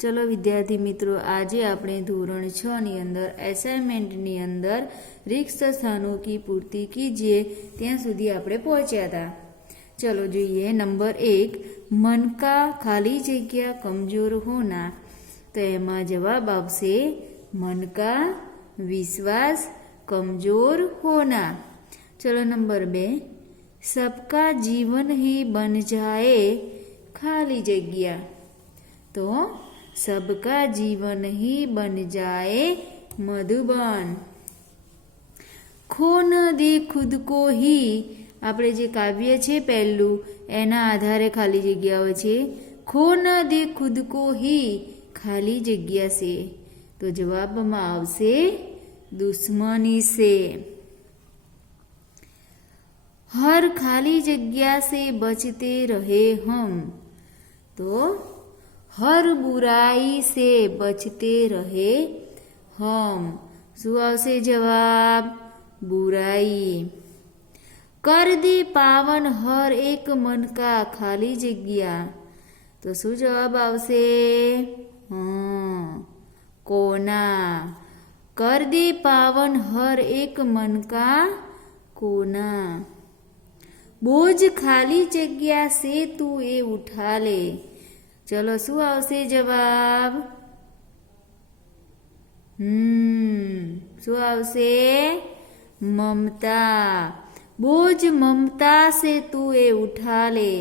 चलो विद्यार्थी मित्रों, आज આપણે ધોરણ 6 ની અંદર એસાઇનમેન્ટની અંદર रिक्त स्थानों की पूर्ति कीजिए ત્યાં સુધી આપણે પહોંચ્યા હતા। चलो જોઈએ नंबर 1, मन का खाली जगह कमजोर होना। तो એમાં જવાબ આવશે मन का विश्वास कमजोर होना। चलो नंबर 2, सबका जीवन ही बन जाए खाली जगह। तो सबका जीवन ही बन जाए मधुबन। खो न दे खुद को ही આપણે જે કાવ્ય છે પહેલું એના આધારે ખાલી જગ્યાઓ છે। ખો ન દે ખુદ કો હી ખાલી જગ્યા સે। તો જવાબમાં આવશે દુશ્મની સે। हर खाली जगह से बचते रहे हम। तो हर बुराई से बचते रहे हम। શું આવશે જવાબ? बुराई। कर दे पावन हर एक मन का खाली जगह। तो શું જવાબ આવશે? कोना। कर दे पावन हर एक मन का कोना। बोझ खाली जगह से तू ए उठा ले। चलो શું આવશે જવાબ? શું આવશે? ममता। बोझ ममता से तू ए उठा ले।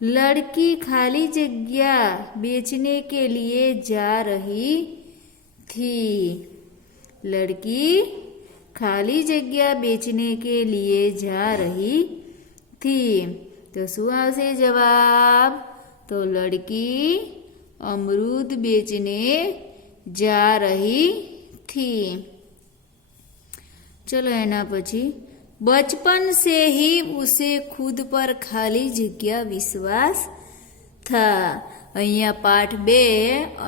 लड़की खाली जगह बेचने के लिए जा रही थी। लड़की खाली जगह बेचने के लिए जा रही थी। तो શું આવશે જવાબ? तो लड़की अमरूद बेचने जा रही थी। चलो एना पछी, बचपन से ही उसे खुद पर खाली जगह विश्वास था। अहींया पाठ 2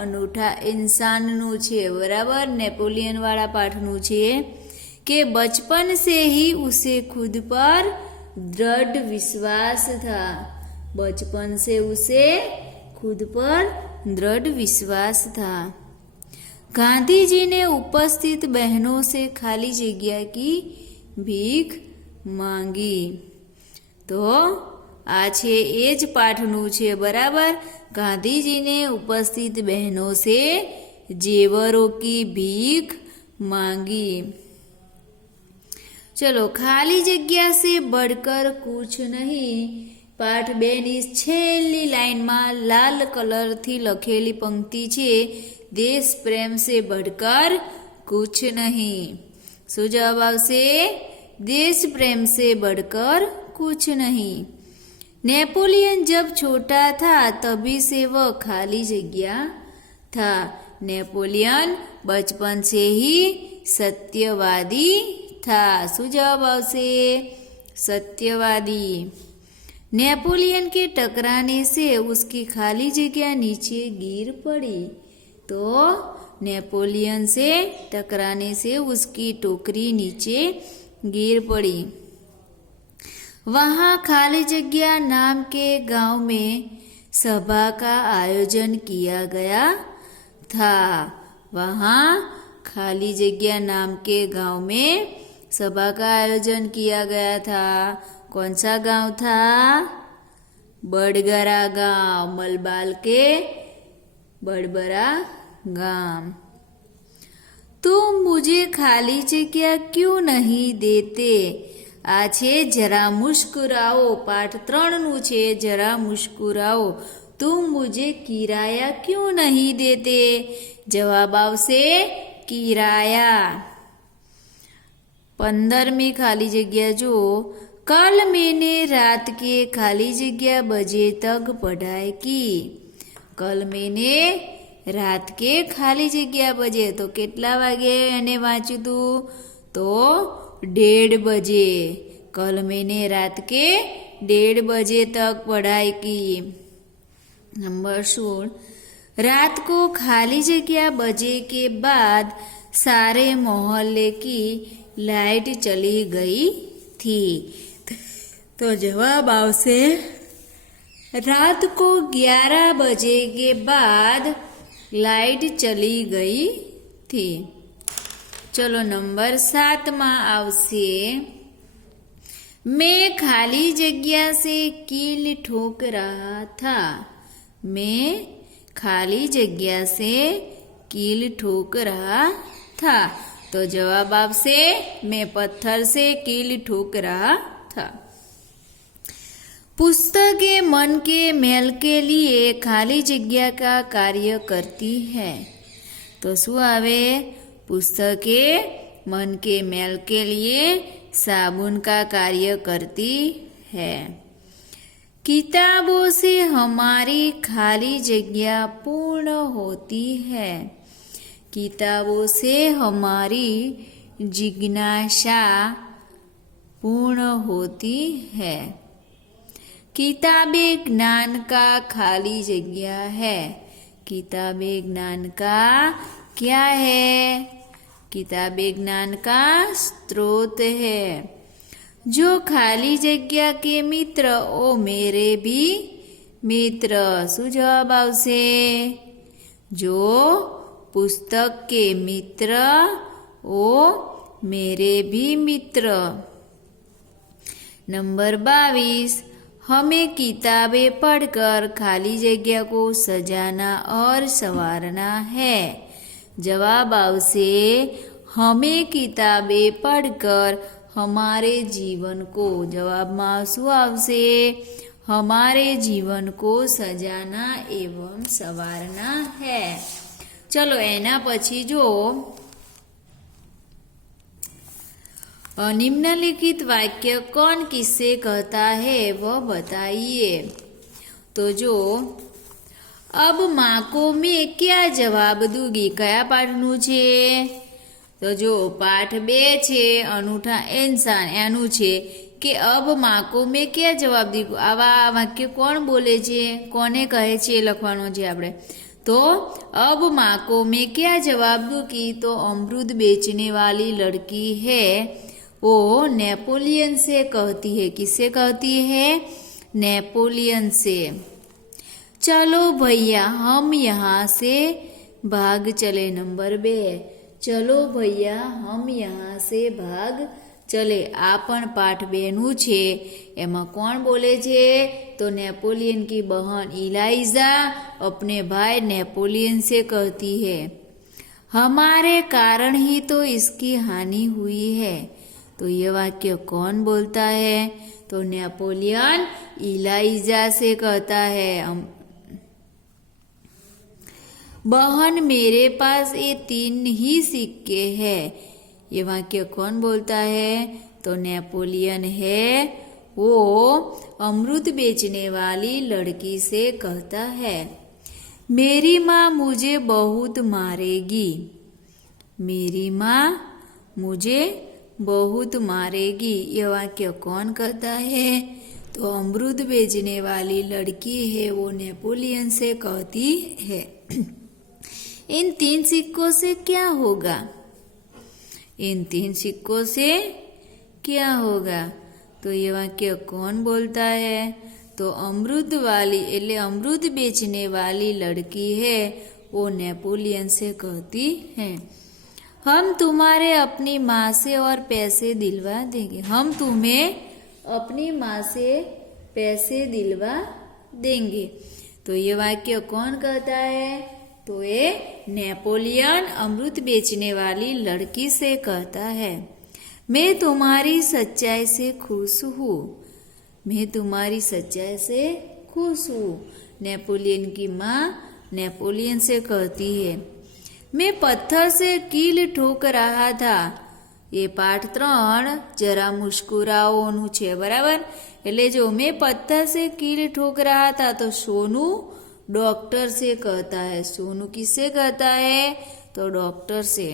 अनूठा इंसानનું છે, बराबर? नेपोलियन वाला पाठનું છે कि बचपन से ही उसे खुद पर दृढ़ विश्वास था। बचपन से उसे खुद पर दृढ़ विश्वास था। गांधी जी ने उपस्थित बहनों से खाली जगह की भीख मांगी। तो आ छे एज पाठનું છે, बराबर? गांधी जी ने उपस्थित बहनों से जेवरों की भीख मांगी। चलो, खाली जगह से बढ़कर कुछ नहीं। पाठ 2 ની છેલ્લી લાઈનમાં લાલ કલરથી લખેલી પંક્તિ છે, देश प्रेम से बढ़कर कुछ नहीं। શું જવાબ આવશે? देश प्रेम से बढ़कर कुछ नहीं। नेपोलियन जब छोटा था तभी से वह खाली जगह था। नेपोलियन बचपन से ही सत्यवादी था। શું જવાબ આવશે? सत्यवादी। नेपोलियन के टकराने से उसकी खाली जगह नीचे गिर पड़ी। तो नेपोलियन से टकराने से उसकी टोकरी नीचे गिर पड़ी। वहाँ खाली जगह नाम के गांव में सभा का आयोजन किया गया था। वहाँ खाली जगह नाम के गांव में सभा का आयोजन किया गया था। कौन सा गांव था? बड़गरा गांव, मलबाल के बड़बरा गांव। तुम मुझे खाली जगह क्यों नहीं देते? आ छे जरा मुस्कुराओ। पाठ 3 નું છે, जरा मुस्कुराओ। तुम मुझे किराया क्यों नहीं देते? जवाब आवશે किराया। 15મી खाली जगह जो, कल मैंने रात के खाली जगह बजे तक पढ़ाई की। कल मैंने रात के खाली जगह बजे, तो કેટલા વાગે એને વાંચ્યું તું? તો 1:30 बजे। कल मैंने रात के 1:30 बजे तक पढ़ाई की। नंबर 16, रात को खाली जगह बजे के बाद सारे मोहल्ले की लाइट चली गई थी। तो जवाब आवશે रात को 11 बजे के बाद लाइट चली गई थी। चलो नंबर 7 में आवशे मैं खाली जगह से कील ठोक रहा था। मैं खाली जगह से कील ठोक रहा था। तो जवाब आपसे मैं पत्थर से कील ठोक रहा था। पुस्तकें मन के मेल के लिए खाली जगह का कार्य करती है। तो शू आवे? पुस्तकें मन के मेल के लिए साबुन का कार्य करती है। किताबों से हमारी खाली जगह पूर्ण होती है। किताबों से हमारी जिज्ञासा पूर्ण होती है। किताबें ज्ञान का खाली जगह है। किताबें ज्ञान का क्या है? किताबें ज्ञान का स्रोत है। जो खाली जगह के मित्र ओ मेरे भी मित्र। शू जवाब आवशे? जो पुस्तक के मित्र ओ मेरे भी मित्र। नंबर 22 हमें किताबें पढ़कर खाली जगह को सजाना और संवारना है। जवाब आवशे हमें किताबें पढ़कर हमारे जीवन को। जवाब में शू आवशे? हमारे जीवन को सजाना एवं संवारना है। चलो एना पछी जो निम्नलिखित वाक्य कौन किससे कहता है वह बताइए। तो जो अब माँ को मैं क्या जवाब दूंगी? कया पाठनु छे? तो जो पाठ 2 छे अनूठा इंसान एनु छे कि अब माँ को मैं क्या जवाब दूंगी। आवा वाक्य कोण बोले छे? कोने कहे छे लखवानो छे आपणे। तो अब माँ को मैं क्या जवाब दूंगी? तो अमरूद बेचने वाली लड़की है वो नेपोलियन से कहती है। किससे कहती है? नेपोलियन से। चलो भैया हम यहाँ से भाग चले। नंबर 2 चलो भैया हम यहाँ से भाग चले। आ पण पाठ 2 नु छे। एमा कोण बोले छे? तो नेपोलियन की बहन इलाइजा अपने भाई नेपोलियन से कहती है हमारे कारण ही तो इसकी हानि हुई है। तो ये वाक्य कौन बोलता है? तो नेपोलियन इलाइजा से कहता है बहन मेरे पास ये 3 ही सिक्के हैं। ये वाक्य कौन बोलता है? तो नेपोलियन है वो अमरूद बेचने वाली लड़की से कहता है मेरी माँ मुझे बहुत मारेगी। मेरी माँ मुझे बहुत मारेगी। ये वाक्य कौन कहता है? तो अमरूद बेचने वाली लड़की है वो नेपोलियन से कहती है। इन 3 सिक्कों से क्या होगा? इन 3 सिक्कों से क्या होगा? तो ये वाक्य कौन बोलता है? तो अमरूद वाली એટલે अमरूद बेचने वाली लड़की है वो नेपोलियन से कहती है हम तुम्हारे अपनी माँ से और पैसे दिलवा देंगे। हम तुम्हें अपनी माँ से पैसे दिलवा देंगे। तो ये वाक्य कौन कहता है? तो ये नेपोलियन अमरूद बेचने वाली लड़की से कहता है मैं तुम्हारी सच्चाई से खुश हूँ। मैं तुम्हारी सच्चाई से खुश हूँ। नेपोलियन की माँ नेपोलियन से कहती है मैं पत्थर से कील ठोक रहा था। ये पाठ 3 जरा मुस्कुराओनु छे बराबर। એટલે જો मैं पत्थर से कील ठोक रहा था तो सोनू डॉक्टर से कहता है। सोनू किससे कहता है? तो डॉक्टर से।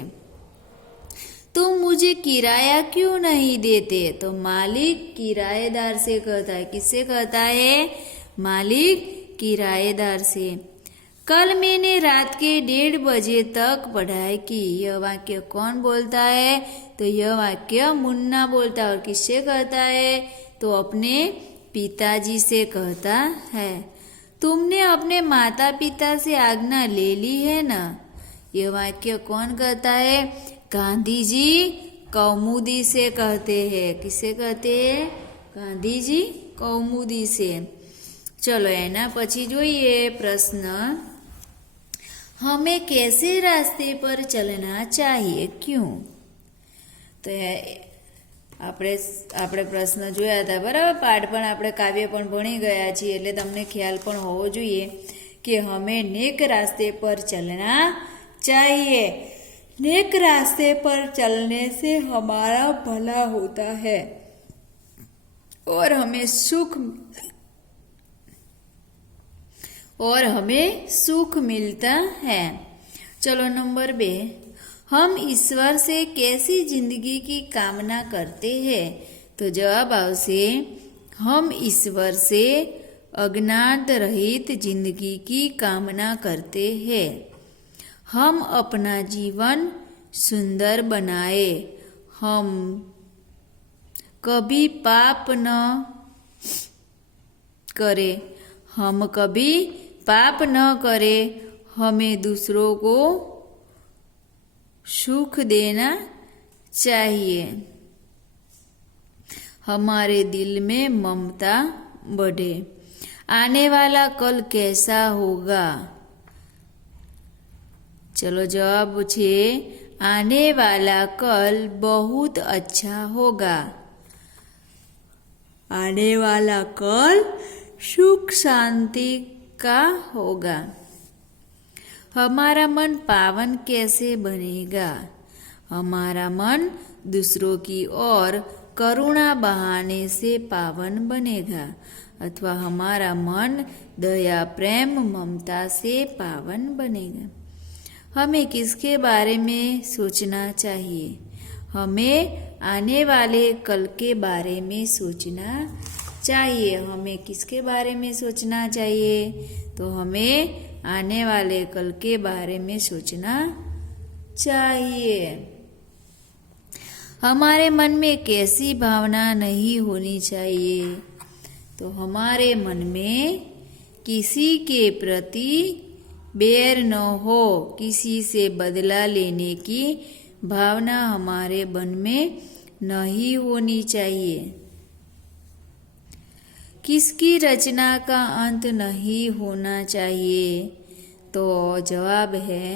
तुम मुझे किराया क्यों नहीं देते? तो मालिक किराएदार से कहता है। किससे कहता है? मालिक किराएदार से। कल मैंने रात के 1:30 बजे तक पढ़ाई की। यह वाक्य कौन बोलता है? तो यह वाक्य मुन्ना बोलता है। और किससे कहता है? तो अपने पिताजी से कहता है, तुमने अपने माता पिता से आज्ञा ले ली है ना? यह वाक्य कौन कहता है? गांधी जी कौमुदी से कहते हैं। किसे कहते हैं? गांधी जी कौमुदी से। चलो एना પછી જોઈએ प्रश्न, हमें कैसे रास्ते पर चलना चाहिए, क्यों? तो આપણે પ્રશ્ન જોયા હતા, બરાબર? પાઠ પણ આપણે કાવ્ય પણ ભણી ગયા છીએ, એટલે તમને ખ્યાલ પણ હોવો જોઈએ કે हमें नेक रास्ते पर चलना चाहिए। नेक रास्ते पर चलने से हमारा भला होता है और हमें सुख मिलता है। चलो नंबर 2, हम ईश्वर से कैसी जिंदगी की कामना करते हैं? तो जवाब आवशे, हम ईश्वर से अज्ञात रहित जिंदगी की कामना करते हैं। हम अपना जीवन सुंदर बनाए, हम कभी पाप न करे, हम कभी पाप न करे, हमें दूसरों को सुख देना चाहिए, हमारे दिल में ममता बढ़े। आने वाला कल कैसा होगा? चलो जवाब छे, आने वाला कल बहुत अच्छा होगा। आने वाला कल सुख शांति का होगा। हमारा मन पावन कैसे बनेगा? हमारा मन दूसरों की ओर करुणा बहाने से पावन बनेगा, अथवा हमारा मन दया प्रेम ममता से पावन बनेगा। हमें किसके बारे में सोचना चाहिए? हमें आने वाले कल के बारे में सोचना चाहिए। हमें किसके बारे में सोचना चाहिए? तो हमें आने वाले कल के बारे में सोचना चाहिए। हमारे मन में कैसी भावना नहीं होनी चाहिए? तो हमारे मन में किसी के प्रति बैर न हो, किसी से बदला लेने की भावना हमारे मन में नहीं होनी चाहिए। किसकी रचना का अंत नहीं होना चाहिए? तो जवाब है,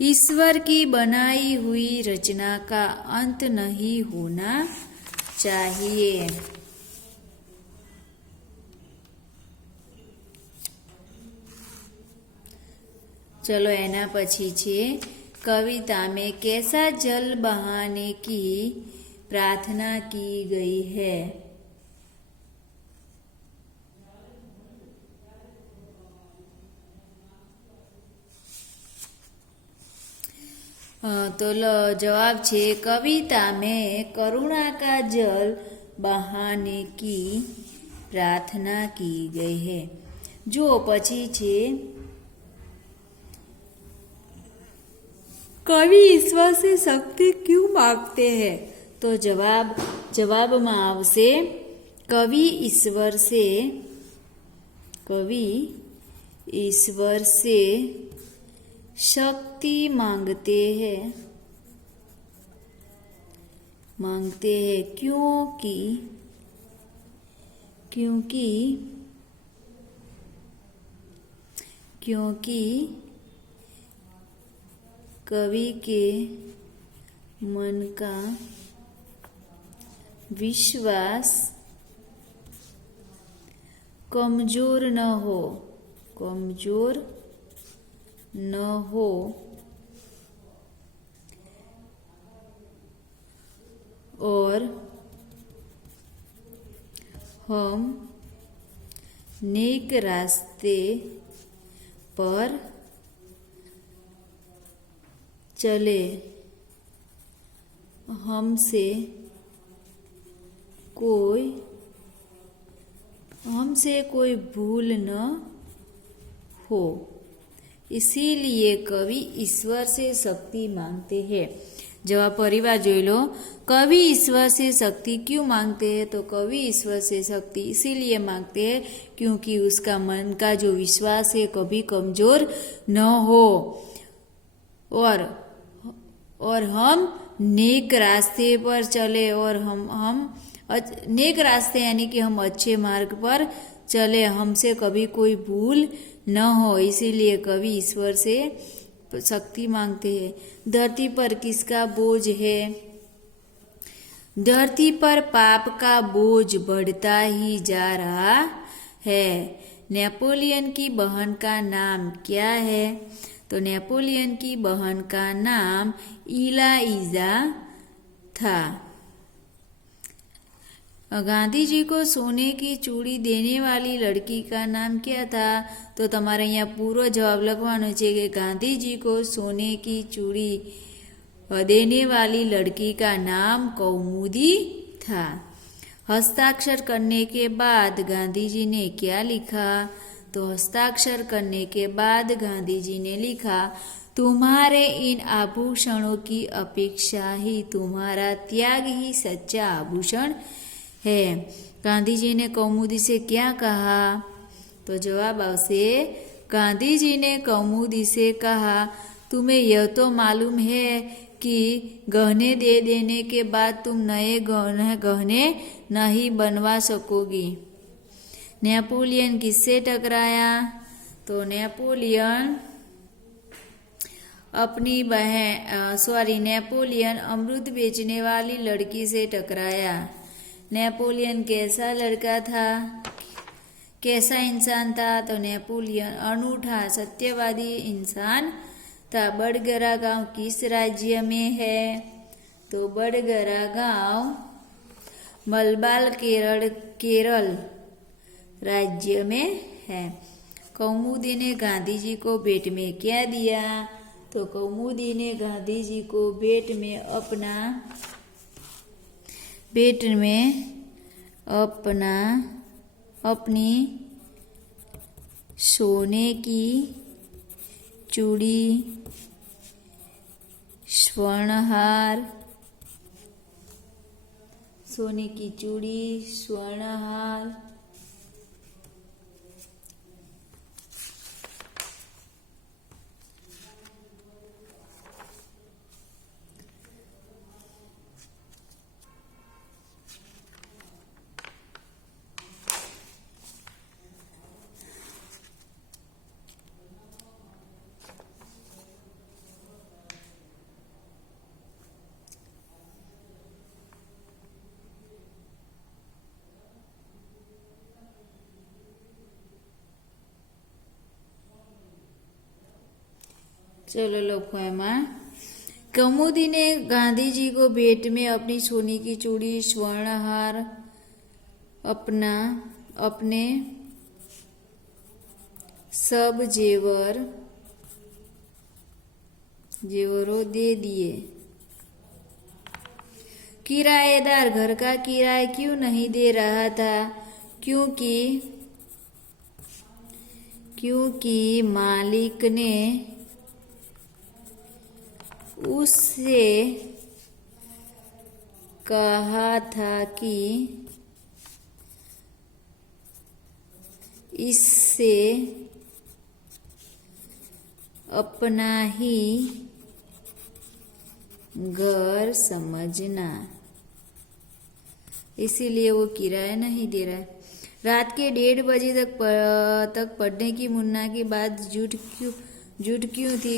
ईश्वर की बनाई हुई रचना का अंत नहीं होना चाहिए। चलो एना પછી છે कविता में कैसा जल बहाने की प्रार्थना की गई है? तो जवाब छे, कविता में करुणा का जल बहाने की प्रार्थना की गई है। जो પછી छे, कवि ईश्वर से शक्ति क्यों मांगते हैं? तो जवाब में आवशे, कवि ईश्वर से शक्ति मांगते हैं क्योंकि कवि के मन का विश्वास कमजोर न हो और हम नेक रास्ते पर चले, हमसे कोई भूल न हो। इसीलिए कवि ईश्वर से शक्ति मांगते हैं। जवाब परिवार जोई लो। कवि ईश्वर से शक्ति क्यों मांगते हैं? तो कवि ईश्वर से शक्ति इसीलिए मांगते हैं क्योंकि उसका मन का जो विश्वास है कभी कमजोर न हो और हम नेक रास्ते पर चले और हम नेक रास्ते यानी कि हम अच्छे मार्ग पर चले, हमसे कभी कोई भूल न हो, इसीलिए कवि ईश्वर से शक्ति मांगते हैं। धरती पर किसका बोझ है? धरती पर पाप का बोझ बढ़ता ही जा रहा है। नेपोलियन की बहन का नाम क्या है? तो नेपोलियन की बहन का नाम इलाइजा था। गांधी जी को सोने की चूड़ी देने वाली लड़की का नाम क्या था? तो તમારે અહીંયા પૂરો જવાબ લખવાનો છે કે ગાંધી जी को सोने की चूड़ी देने वाली लड़की का नाम कौमुदी था। हस्ताक्षर करने के बाद गांधी जी ने क्या लिखा? तो हस्ताक्षर करने के बाद गांधी जी ने लिखा, तुम्हारे इन आभूषणों की अपेक्षा ही तुम्हारा त्याग ही सच्चा आभूषण है। गांधी जी ने कौमुदी से क्या कहा? तो जवाब आवशे, गांधी जी ने कौमुदी से कहा, तुम्हें यह तो मालूम है कि गहने दे देने के बाद तुम नए गहने नहीं बनवा सकोगी। नेपोलियन किससे टकराया? तो नेपोलियन नेपोलियन अमृत बेचने वाली लड़की से टकराया। नेपोलियन कैसा लड़का था? कैसा इंसान था? तो नेपोलियन अनूठा सत्यवादी इंसान था। बड़गरा गांव किस राज्य में है? तो बड़गरा गांव मलबार केरल राज्य में है। कौमुदी ने गांधी जी को भेंट में क्या दिया? तो कौमुदी ने गांधी जी को भेंट में अपनी सोने की चूड़ी, स्वर्णहार, चलो लोगों एમાં कौमुदी ने गांधी जी को भेंट में अपनी सोने की चूड़ी, स्वर्णहार, अपने सब जेवरों दे दिए। किराएदार घर का किराया क्यों नहीं दे रहा था? क्योंकि मालिक ने उससे कहा था कि इससे अपना ही घर समझना, इसीलिए वो किराया नहीं दे रहा है। रात के 1:30 बजे तक पढ़ने की मुन्ना की बात झूठ क्यों थी?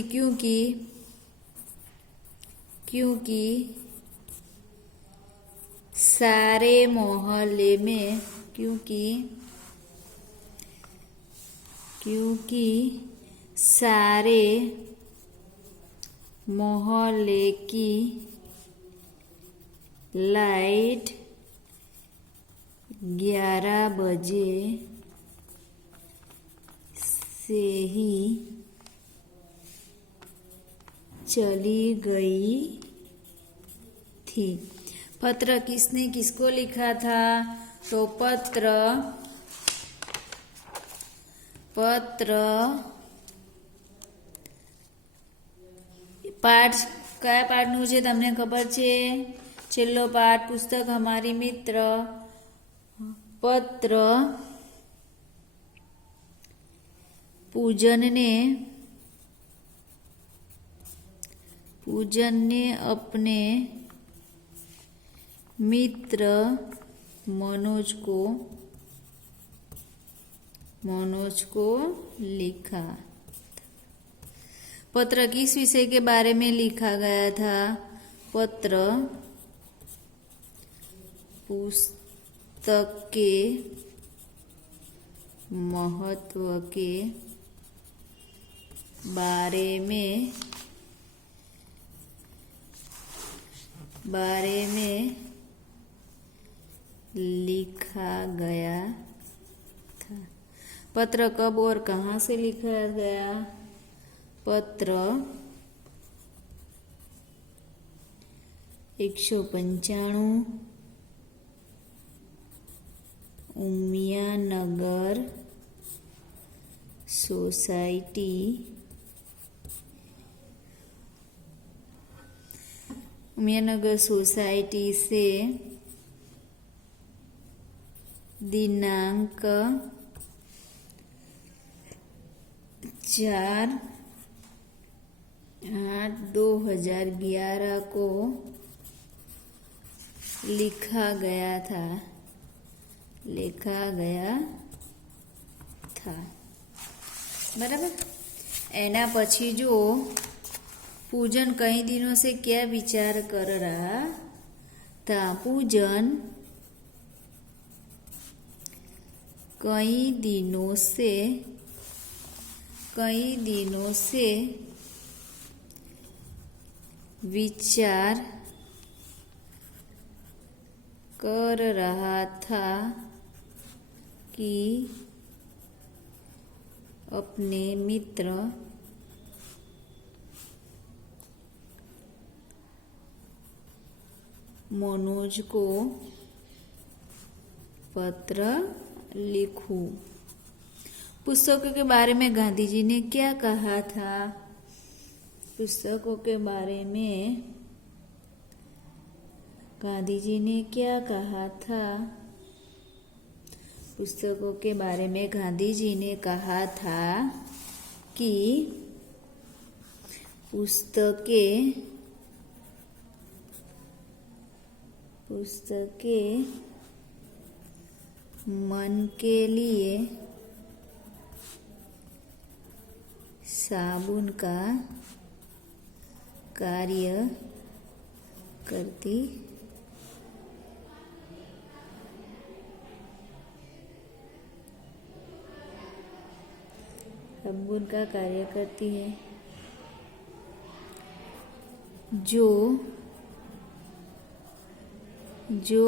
क्योंकि सारे मोहल्ले में सारे मोहल्ले की लाइट 11 बजे से ही चली गई थी। पत्र किसने किसको लिखा था? तो पत्र કયા પાઠનું છે તમને ખબર છે? છેલ્લો પાઠ પુસ્તક હમારી મિત્ર પત્ર पूजन ने अपने मित्र मनोज को लिखा। पत्र किस विषय के बारे में लिखा गया था? पत्र पुस्तक के महत्व के बारे में लिखा गया था। पत्र कब और कहाँ से लिखा गया? पत्र 195 उमियानगर सोसाइटी से दिनांक 4/8/2011 को लिखा गया था। बराबर। एना पछी जो पूजन कई दिनों से क्या विचार कर रहा था? पूजन कई दिनों से विचार कर रहा था कि अपने मित्र मनोज को पत्र लिखूं। पुस्तकों के बारे में गांधी जी ने क्या कहा था? पुस्तकों के बारे में गांधी जी ने क्या कहा था? पुस्तकों के बारे में गांधी जी ने कहा था कि पुस्तकें मन के लिए साबुन का कार्य करती है। जो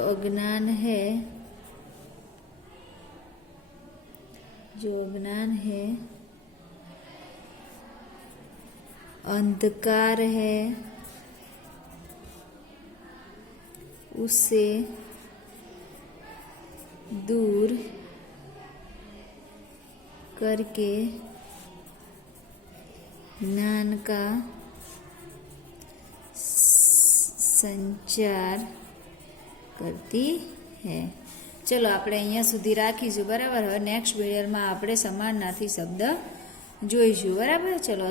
अज्ञान है अंधकार है उससे दूर करके ज्ञान का संचार करती है। चलो આપણે અહીંયા સુધી રાખીશું બરાબર। હવે નેક્સ્ટ વિડિયોમાં આપણે સમાનાર્થી શબ્દ જોઈશું બરાબર। ચલો